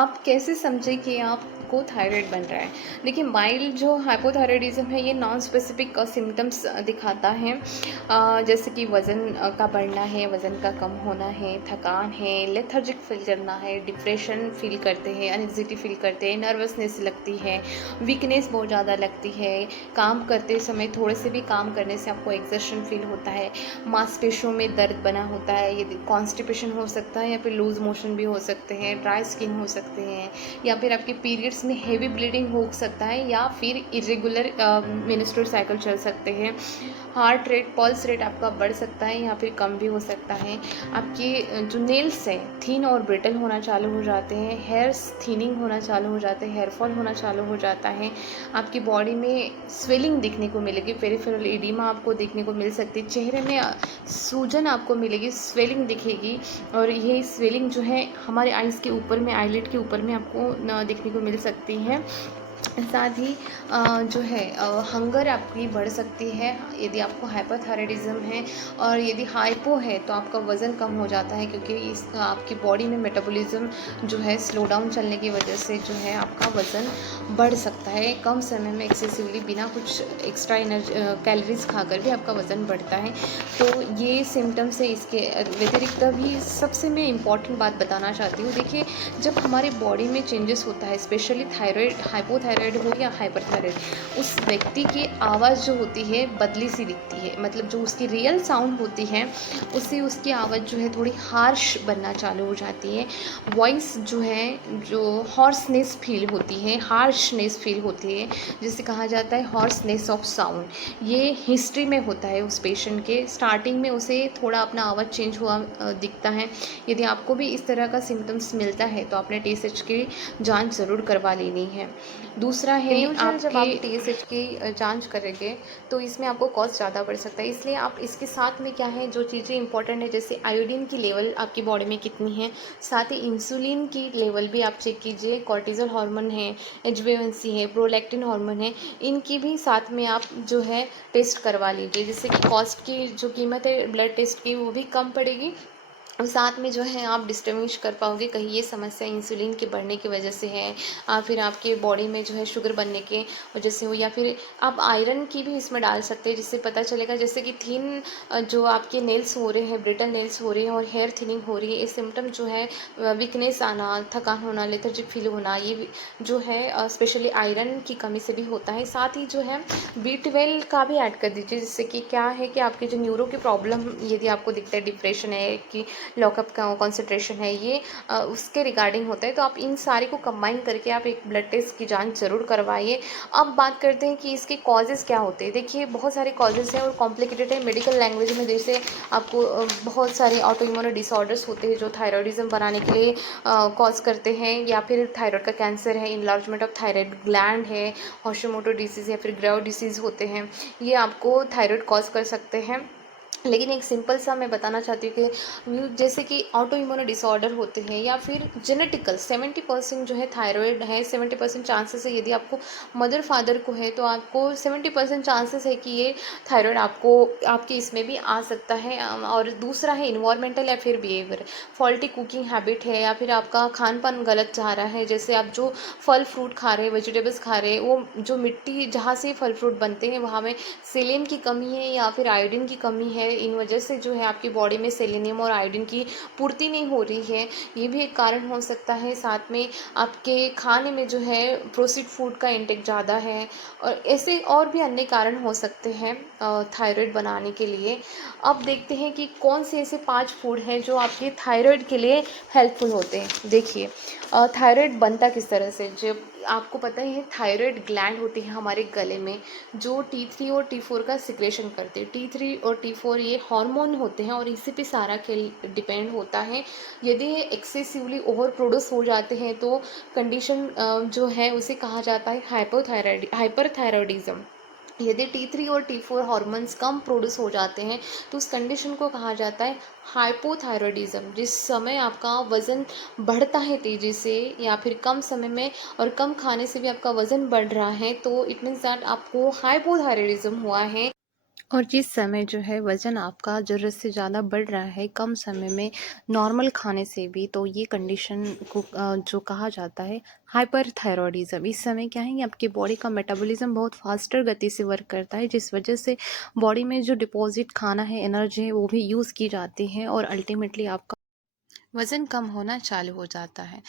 आप कैसे समझें कि आपको थायराइड बन रहा है? देखिए, माइल्ड जो हाइपोथायराइडिज़्म है ये नॉन स्पेसिफिक सिम्पटम्स दिखाता है, जैसे कि वज़न का बढ़ना है, वज़न का कम होना है, थकान है, लेथर्जिक फील करना है, डिप्रेशन फील करते हैं, एंग्जायटी फील करते हैं, नर्वसनेस लगती है, वीकनेस बहुत ज़्यादा लगती है, काम करते समय थोड़े से भी काम करने से आपको एक्सर्शन फील होता है, मांसपेशियों में दर्द बना होता है, ये कॉन्स्टिपेशन हो सकता है या फिर लूज़ मोशन भी हो सकते हैं, ड्राई स्किन हो सकते हैं, या फिर आपके पीरियड्स में हेवी ब्लीडिंग हो सकता है, या फिर इरेगुलर मेंस्ट्रुअल साइकिल चल सकते हैं, हार्ट रेट, पल्स रेट आपका बढ़ सकता है या फिर कम भी हो सकता है, आपके जो नेल्स हैं थिन और ब्रिटल होना चालू हो जाते हैं, हेयर्स थिनिंग होना चालू हो जाते हैं, हेयर फॉल होना चालू हो जाता है, आपकी बॉडी में स्वेलिंग देखने को मिलेगी, पेरिफेरल एडिमा आपको देखने को मिल सकती है, चेहरे में सूजन आपको मिलेगी, स्वेलिंग दिखेगी, और ये स्वेलिंग जो है हमारे आइज़ के ऊपर में, आईलिड के ऊपर में आपको देखने को मिल सकती है। साथ ही जो है हंगर आपकी बढ़ सकती है यदि आपको हाइपरथायराइडिज्म है, और यदि हाइपो है तो आपका वज़न कम हो जाता है, क्योंकि इस आपकी बॉडी में मेटाबॉलिज्म जो है स्लो डाउन चलने की वजह से जो है आपका वज़न बढ़ सकता है कम समय में, एक्सेसिवली बिना कुछ एक्स्ट्रा एनर्जी कैलोरीज खाकर भी आपका वज़न बढ़ता है। तो ये सिम्टम्स है। इसके व्यतिरिक्त भी सबसे मैं इम्पॉर्टेंट बात बताना चाहती हूँ, देखिए, जब हमारी बॉडी में चेंजेस होता है, स्पेशली थायराइड, हाइपोथायराइड हो या हाइपरथायराइड, उस व्यक्ति की आवाज़ जो होती है बदली सी दिखती है, मतलब जो उसकी रियल साउंड होती है उससे उसकी आवाज़ जो है थोड़ी हार्श बनना चालू हो जाती है, वॉइस जो है जो हॉर्सनेस फील होती है, हार्शनेस फील होती है, जिसे कहा जाता है हॉर्सनेस ऑफ साउंड। ये हिस्ट्री में होता है उस पेशेंट के, स्टार्टिंग में उसे थोड़ा अपना आवाज़ चेंज हुआ दिखता है। यदि आपको भी इस तरह का सिम्टम्स मिलता है तो आपने टीएसएच की जांच ज़रूर करवा लेनी है। दूसरा है इंडिविजुअल जब आपके आप टीएसएच की जांच करेंगे तो इसमें आपको कॉस्ट ज़्यादा बढ़ सकता है, इसलिए आप इसके साथ में क्या है जो चीज़ें इंपॉर्टेंट है, जैसे आयोडीन की लेवल आपकी बॉडी में कितनी है, साथ ही इंसुलिन की लेवल भी आप चेक कीजिए, कॉर्टिजोल हार्मोन है, एचबीएवंसी है, प्रोलैक्टिन हार्मोन है, इनकी भी साथ में आप जो है टेस्ट करवा लीजिए, जिससे कि कॉस्ट की जो कीमत है ब्लड टेस्ट की वो भी कम पड़ेगी, और साथ में जो है आप डिस्टिंग्विश कर पाओगे कहीं ये समस्या इंसुलिन के बढ़ने की वजह से है, फिर आपके बॉडी में जो है शुगर बनने के वजह से हो, या फिर आप आयरन की भी इसमें डाल सकते हैं, जिससे पता चलेगा, जैसे कि थिन जो आपके नेल्स हो रहे हैं, ब्रिटल नेल्स हो रहे हैं और हेयर थिनिंग हो रही है, ये सिम्टम जो है वीकनेस आना, थकान होना, लेथर्जिक फील होना, ये जो है स्पेशली आयरन की कमी से भी होता है। साथ ही जो है B12 का भी ऐड कर दीजिए, जिससे कि क्या है कि आपके जो न्यूरो की प्रॉब्लम यदि आपको दिखता है, डिप्रेशन है कि लॉकअप का कॉन्सेंट्रेशन है, ये उसके रिगार्डिंग होता है, तो आप इन सारे को कंबाइन करके आप एक ब्लड टेस्ट की जांच ज़रूर करवाइए। अब बात करते हैं कि इसके कॉजेज़ क्या होते हैं। देखिए, बहुत सारे कॉजेज़ हैं और कॉम्प्लिकेटेड है मेडिकल लैंग्वेज में, जैसे आपको बहुत सारे ऑटो इम्यून डिसऑर्डर्स होते हैं जो थायराइडिज्म बनाने के लिए कॉज करते हैं, या फिर थायराइड का कैंसर है, इनलार्जमेंट ऑफ थायराइड ग्लैंड है, हॉशिमोटो डिसीज़ या फिर ग्रेव डिसीज़ होते हैं, ये आपको थायराइड कॉज कर सकते हैं। लेकिन एक सिंपल सा मैं बताना चाहती हूँ कि जैसे कि ऑटो इम्यून डिसऑर्डर होते हैं, या फिर जेनेटिकल 70% जो है थायराइड है, 70% चांसेस है, यदि आपको मदर फादर को है तो आपको 70% चांसेस है कि ये थायराइड आपको आपके इसमें भी आ सकता है। और दूसरा है इन्वायरमेंटल या फिर बिहेवियर, फॉल्टी कुकिंग हैबिट है, या फिर आपका खान पान गलत जा रहा है, जैसे आप जो फल फ्रूट खा रहे हैं, वेजिटेबल्स खा रहे हैं, वो जो मिट्टी जहाँ से फल फ्रूट बनते हैं वहाँ में सेलेनियम की कमी है या फिर आयोडीन की कमी है, इन वजह से जो है आपकी बॉडी में सेलेनियम और आयोडीन की पूर्ति नहीं हो रही है, ये भी एक कारण हो सकता है। साथ में आपके खाने में जो है प्रोसेस्ड फूड का इंटेक ज़्यादा है, और ऐसे और भी अन्य कारण हो सकते हैं थायराइड बनाने के लिए। अब देखते हैं कि कौन से ऐसे 5 फूड हैं जो आपके थायराइड के लिए हेल्पफुल होते हैं। देखिए, थायराइड बनता किस तरह से, जब आपको पता ही है थायराइड ग्लैंड होती है हमारे गले में, जो T3 और T4 का सिक्रेशन करते हैं। T3 और T4 ये हार्मोन होते हैं और इसी पे सारा खेल डिपेंड होता है। यदि ये एक्सेसिवली ओवर प्रोड्यूस हो जाते हैं तो कंडीशन जो है उसे कहा जाता है हाइपरथायरॉयडिज्म। यदि T3 और T4 हार्मोन्स कम प्रोड्यूस हो जाते हैं तो उस कंडीशन को कहा जाता है हाइपोथायरॉयडिज्म। जिस समय आपका वज़न बढ़ता है तेज़ी से, या फिर कम समय में और कम खाने से भी आपका वज़न बढ़ रहा है, तो इट मीन्स दैट आपको हाइपोथायरॉयडिज्म हुआ है। और जिस समय जो है वज़न आपका ज़रूरत से ज़्यादा बढ़ रहा है कम समय में नॉर्मल खाने से भी, तो ये कंडीशन को जो कहा जाता है हाइपरथायरॉयडिज़म। इस समय क्या है कि आपकी बॉडी का मेटाबॉलिज्म बहुत फास्टर गति से वर्क करता है, जिस वजह से बॉडी में जो डिपॉजिट खाना है, एनर्जी है, वो भी यूज़ की जाती है और अल्टीमेटली आपका वज़न कम होना चालू हो जाता है।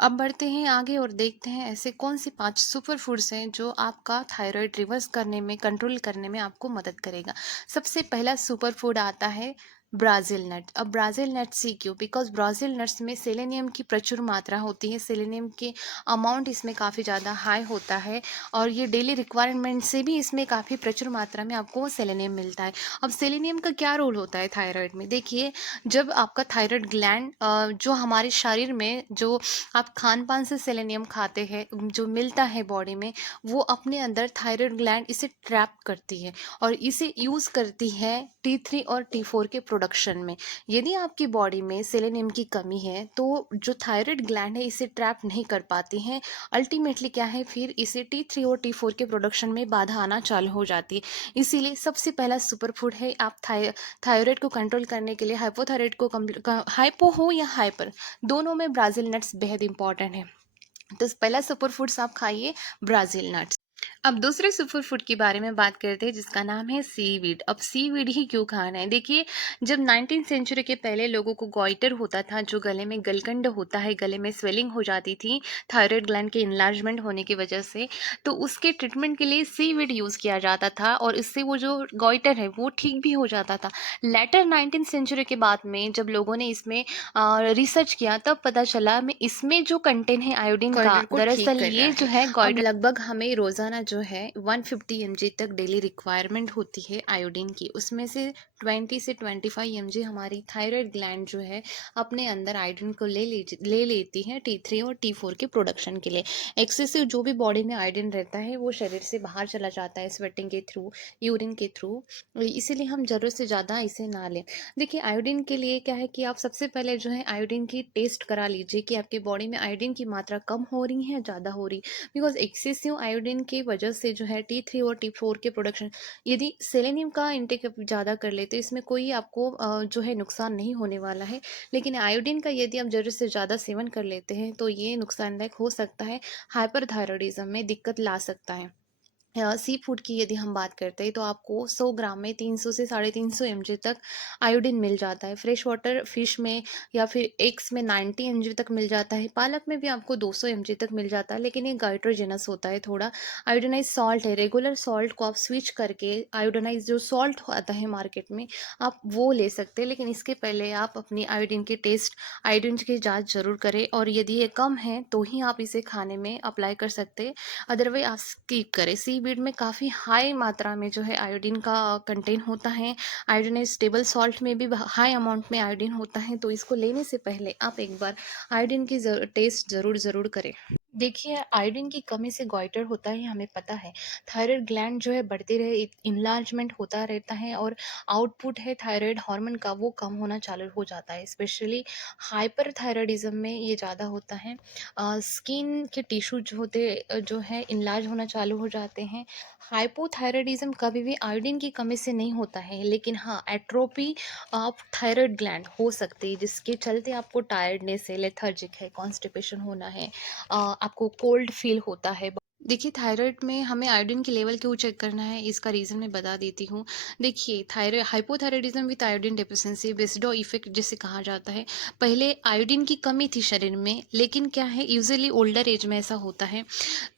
अब बढ़ते हैं आगे और देखते हैं ऐसे कौन सी 5 सुपर फूड्स हैं जो आपका थायराइड रिवर्स करने में, कंट्रोल करने में आपको मदद करेगा। सबसे पहला सुपर फूड आता है ब्राज़िल नट। अब ब्राज़िल नट्स ही क्यों? बिकॉज़ ब्राज़िल नट्स में सेलेनियम की प्रचुर मात्रा होती है। सेलेनियम के अमाउंट इसमें काफ़ी ज़्यादा हाई होता है और ये डेली रिक्वायरमेंट से भी इसमें काफ़ी प्रचुर मात्रा में आपको सेलेनियम मिलता है। अब सेलेनियम का क्या रोल होता है थायराइड में? देखिए, जब आपका थायराइड ग्लैंड जो हमारे शरीर में जो आप खान-पान से सेलेनियम खाते हैं, जो मिलता है बॉडी में, वो अपने अंदर थायराइड ग्लैंड इसे ट्रैप करती है और इसे यूज़ करती है T3 और T4 के प्रोडक्शन में। यदि आपकी बॉडी में सेलेनियम की कमी है, तो जो थायराइड ग्लैंड है इसे ट्रैप नहीं कर पाती हैं। अल्टीमेटली क्या है, फिर इसे T3 और T4 के प्रोडक्शन में बाधा आना चालू हो जाती है। इसीलिए सबसे पहला सुपर फूड है, आप थायराइड को कंट्रोल करने के लिए हाइपोथायराइड को हाइपो हो या हाइपर, दोनों में ब्राज़िल नट्स बेहद इंपॉर्टेंट है। तो पहला सुपर फूड्स आप खाइए ब्राज़िल नट्स। अब दूसरे सुपर फूड के बारे में बात करते हैं जिसका नाम है सीवीड। अब सीवीड ही क्यों खाना है? देखिए, जब 19th सेंचुरी के पहले लोगों को गॉइटर होता था, जो गले में गलकंड होता है, गले में स्वेलिंग हो जाती थी थायराइड ग्लैंड के इनलार्जमेंट होने की वजह से, तो उसके ट्रीटमेंट के लिए सीवीड यूज़ किया जाता था और इससे वो जो गॉइटर है वो ठीक भी हो जाता था। लेटर 19th सेंचुरी के बाद में जब लोगों ने इसमें रिसर्च किया, तब पता चला में इसमें जो कंटेंट है आयोडीन का, गॉइटर को ठीक दरअसल कर रहा ये जो है। है अब गॉइटर लगभग हमें रोज़ाना जो है 150 mg तक डेली रिक्वायरमेंट होती है आयोडीन की। उसमें से 20 से 25 mg हमारी थायराइड ग्लैंड जो है अपने अंदर आयोडीन को ले लेती है T3 और T4 के प्रोडक्शन के लिए। एक्सेसिव जो भी बॉडी में आयोडीन रहता है वो शरीर से बाहर चला जाता है स्वेटिंग के थ्रू, यूरिन के थ्रू, इसीलिए हम ज़रूरत से ज़्यादा इसे ना लें। देखिए, आयोडीन के लिए क्या है कि आप सबसे पहले जो है आयोडीन की टेस्ट करा लीजिए कि आपकी बॉडी में आयोडीन की मात्रा कम हो रही है, ज़्यादा हो रही। बिकॉज एक्सेसिव आयोडीन की वजह से जो है T3 और T4 के प्रोडक्शन, यदि सेलेनियम का इंटेक ज़्यादा कर ले तो इसमें कोई आपको जो है नुकसान नहीं होने वाला है, लेकिन आयोडीन का यदि आप ज़रूरत से ज़्यादा सेवन कर लेते हैं तो ये नुकसानदायक हो सकता है, हाइपरथायरॉयडिज्म में दिक्कत ला सकता है। सी फूड की यदि हम बात करते हैं तो आपको 100 ग्राम में 300 से 350 mg तक आयोडीन मिल जाता है। फ्रेश वाटर फिश में या फिर एग्स में 90 mg तक मिल जाता है। पालक में भी आपको 200 mg तक मिल जाता है, लेकिन ये गाइट्रोजेनस होता है थोड़ा। आयोडीनाइज सॉल्ट है, रेगुलर सॉल्ट को आप स्विच करके आयोडीनाइज जो सॉल्ट आता है मार्केट में, आप वो ले सकते हैं। लेकिन इसके पहले आप अपनी आयोडीन की टेस्ट, आयोडीन की जाँच ज़रूर करें और यदि ये कम है तो ही आप इसे खाने में अप्लाई कर सकते हैं, अदरवाइज आप स्किप करें। सीवीड में काफ़ी हाई मात्रा में जो है आयोडीन का कंटेंट होता है। आयोडीनाइज्ड टेबल सॉल्ट में भी हाई अमाउंट में आयोडीन होता है, तो इसको लेने से पहले आप एक बार आयोडीन की टेस्ट ज़रूर करें। देखिए, आयोडीन की कमी से गॉइटर होता है, हमें पता है। थायराइड ग्लैंड जो है बढ़ते रहे, इनलार्जमेंट होता रहता है और आउटपुट है थायराइड हार्मोन का वो कम होना चालू हो जाता है। स्पेशली हाइपरथायरॉयडिज्म में ये ज़्यादा होता है। स्किन के टिश्यू जो होते जो है इनलार्ज होना चालू हो जाते हैं। हाइपोथायरॉयडिज्म कभी भी आयोडीन की कमी से नहीं होता है, लेकिन हाँ, एट्रोपी ऑफ थायराइड ग्लैंड हो सकती है, जिसके चलते आपको टायर्डनेस है, लेथर्जिक है, कॉन्स्टिपेशन होना है, आपको कोल्ड फील होता है। देखिए, थायराइड में हमें आयोडीन की लेवल क्यों चेक करना है, इसका रीज़न मैं बता देती हूँ। देखिए, thyroid hypothyroidism with iodine deficiency Basedow effect जिसे कहा जाता है। पहले आयोडीन की कमी थी शरीर में, लेकिन क्या है, यूजुअली ओल्डर एज में ऐसा होता है।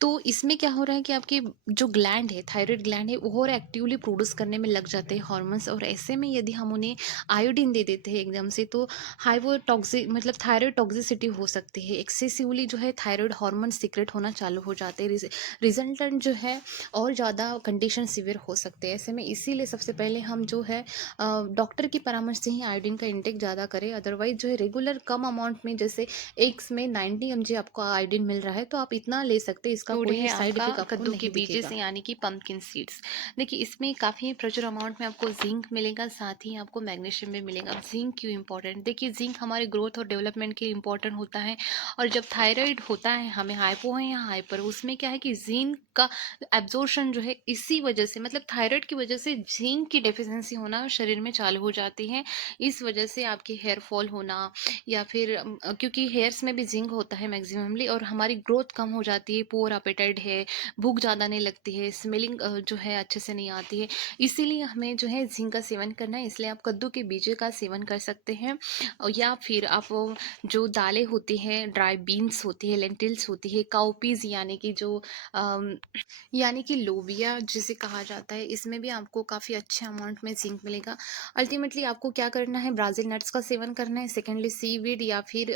तो इसमें क्या हो रहा है कि आपके जो ग्लैंड है, थायराइड ग्लैंड है, वो और एक्टिवली प्रोड्यूस करने में लग जाते हैं हार्मोन्स, और ऐसे में यदि हम उन्हें आयोडीन दे देते हैं एकदम से, तो हाइपोटॉक्सिक मतलब थायराइड टॉक्सिसिटी हो सकती है। एक्सेसिवली जो है थायराइड हार्मोन सीक्रेट होना चालू हो जाते हैं, रिजल्टेंट जो है और ज़्यादा कंडीशन सीवियर हो सकते हैं। ऐसे में इसीलिए सबसे पहले हम जो है डॉक्टर की परामर्श से ही आयोडीन का इंटेक ज़्यादा करें। अदरवाइज जो है रेगुलर कम अमाउंट में, जैसे एग्स में 90 mg आपको आयोडीन मिल रहा है, तो आप इतना ले सकते हैं, इसका फूड कोई है साइड आपका इफेक्ट आपको कद्दू के नहीं बीजे दिखेगा। से, यानी कि पंपकिन सीड्स। देखिए, इसमें काफ़ी प्रचुर अमाउंट में आपको जिंक मिलेगा, साथ ही आपको मैग्नीशियम भी मिलेगा। अब जिंक क्यों इंपॉर्टेंट? देखिए, जिंक हमारे ग्रोथ और डेवलपमेंट के लिए इंपॉर्टेंट होता है, और जब थायराइड होता है हमें, हाइपो है या हाइपर, उसमें क्या है कि जिंक का एब्जॉर्प्शन जो है इसी वजह से, मतलब थायराइड की वजह से जिंक की डेफिशिएंसी होना शरीर में चालू हो जाती है। इस वजह से आपके हेयर फॉल होना, या फिर क्योंकि हेयर्स में भी जिंक होता है मैक्सिममली, और हमारी ग्रोथ कम हो जाती है, पुअर एपेटाइट है, भूख ज़्यादा नहीं लगती है, स्मेलिंग जो है अच्छे से नहीं आती है। इसीलिए हमें जो है जिंक का सेवन करना है। इसलिए आप कद्दू के बीजे का सेवन कर सकते हैं, या फिर आप जो दालें होती हैं, ड्राई बीन्स होती है, लेंटिल्स होती है, काउपीज अम, यानी कि लोबिया जिसे कहा जाता है, इसमें भी आपको काफ़ी अच्छे अमाउंट में जिंक मिलेगा। अल्टीमेटली आपको क्या करना है, ब्राज़िल नट्स का सेवन करना है, सेकेंडली सीवीड या फिर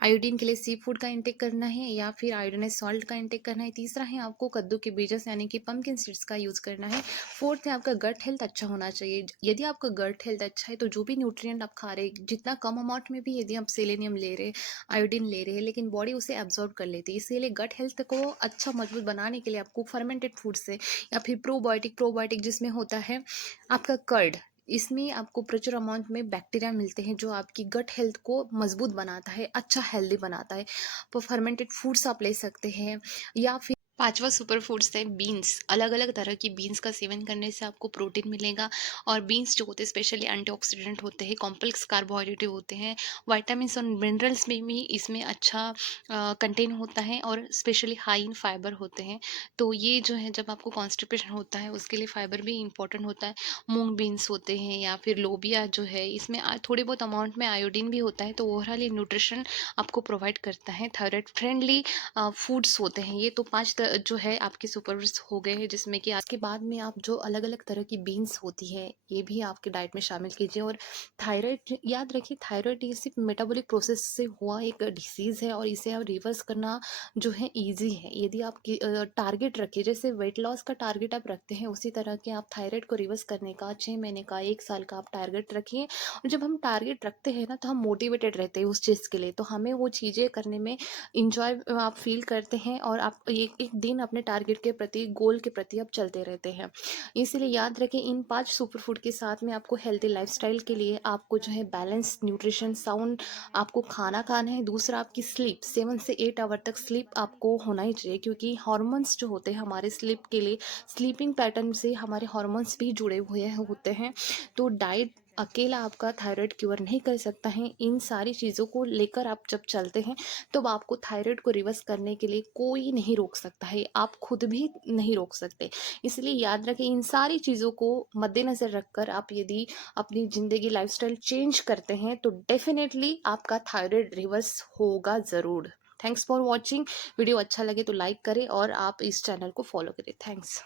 आयोडीन के लिए सी फूड का इंटेक करना है, या फिर आयोडीनाइज सॉल्ट का इंटेक करना है। तीसरा है आपको कद्दू के बीजस यानी कि पम्पकिन सीड्स का यूज़ करना है। फोर्थ है आपका गट हेल्थ अच्छा होना चाहिए। यदि आपका गट हेल्थ अच्छा है तो जो भी न्यूट्रिएंट आप खा रहे हैं, जितना कम अमाउंट में भी यदि आप सेलेनियम ले रहे हैं, आयोडीन ले रहे हैं, लेकिन बॉडी उसे एब्जॉर्ब कर लेती है। इसीलिए गट हेल्थ को अच्छा मजबूत बनाने के लिए आपको फर्मेंटेड फूड से, या फिर प्रोबायोटिक जिसमें होता है आपका कर्ड, इसमें आपको प्रचुर अमाउंट में बैक्टीरिया मिलते हैं जो आपकी गट हेल्थ को मजबूत बनाता है, अच्छा हेल्दी बनाता है। तो फर्मेंटेड फूड्स आप ले सकते हैं, या फिर पांचवा सुपर फूड्स है बीन्स। अलग अलग तरह की बीन्स का सेवन करने से आपको प्रोटीन मिलेगा, और बीन्स जो होते हैं स्पेशली एंटीऑक्सीडेंट होते हैं, कॉम्प्लेक्स कार्बोहाइड्रेट होते हैं, वाइटामिन और मिनरल्स में भी इसमें अच्छा कंटेन होता है, और स्पेशली हाई इन फाइबर होते हैं। तो ये जो है, जब आपको कॉन्स्टिपेशन होता है उसके लिए फाइबर भी इंपॉर्टेंट होता है। मूंग बीन्स होते हैं, या फिर लोबिया जो है, इसमें थोड़े बहुत अमाउंट में आयोडीन भी होता है, तो ओवरऑल ये न्यूट्रिशन आपको प्रोवाइड करता है। थायराइड फ्रेंडली फूड्स होते हैं ये। तो पांच जो है आपके सुपर्स हो गए हैं, जिसमें कि आज के बाद में आप जो अलग अलग तरह की बीन्स होती है ये भी आपके डाइट में शामिल कीजिए। और थायराइड याद रखिए, थायराइड ये सिर्फ मेटाबॉलिक प्रोसेस से हुआ एक डिसीज़ है, और इसे आप रिवर्स करना जो है ईजी है। यदि आप टारगेट रखिए, जैसे वेट लॉस का टारगेट आप रखते हैं, उसी तरह के आप थायराइड को रिवर्स करने का 6 महीने का, 1 साल का आप टारगेट रखिए। और जब हम टारगेट रखते हैं ना, तो हम मोटिवेटेड रहते हैं उस चीज़ के लिए, तो हमें वो चीज़ें करने में इंजॉय आप फील करते हैं, और आप एक एक दिन अपने टारगेट के प्रति, गोल के प्रति आप चलते रहते हैं। इसलिए याद रखें, इन 5 सुपर फूड के साथ में आपको हेल्थी लाइफस्टाइल के लिए आपको जो है बैलेंस न्यूट्रिशन साउंड आपको खाना खाना है। दूसरा, आपकी स्लीप 7 से 8 आवर तक स्लीप आपको होना ही चाहिए, क्योंकि हॉर्मोन्स जो होते हैं हमारे स्लीप के लिए, स्लीपिंग पैटर्न से हमारे हॉर्मोन्स भी जुड़े हुए होते हैं। तो डाइट अकेला आपका थायराइड क्योर नहीं कर सकता है। इन सारी चीज़ों को लेकर आप जब चलते हैं, तो आपको थायराइड को रिवर्स करने के लिए कोई नहीं रोक सकता है, आप खुद भी नहीं रोक सकते। इसलिए याद रखें, इन सारी चीज़ों को मद्देनज़र रखकर आप यदि अपनी ज़िंदगी लाइफस्टाइल चेंज करते हैं, तो डेफिनेटली आपका थायराइड रिवर्स होगा ज़रूर। Thanks for watching. वीडियो अच्छा लगे तो लाइक करें, और आप इस चैनल को फॉलो करें। थैंक्स।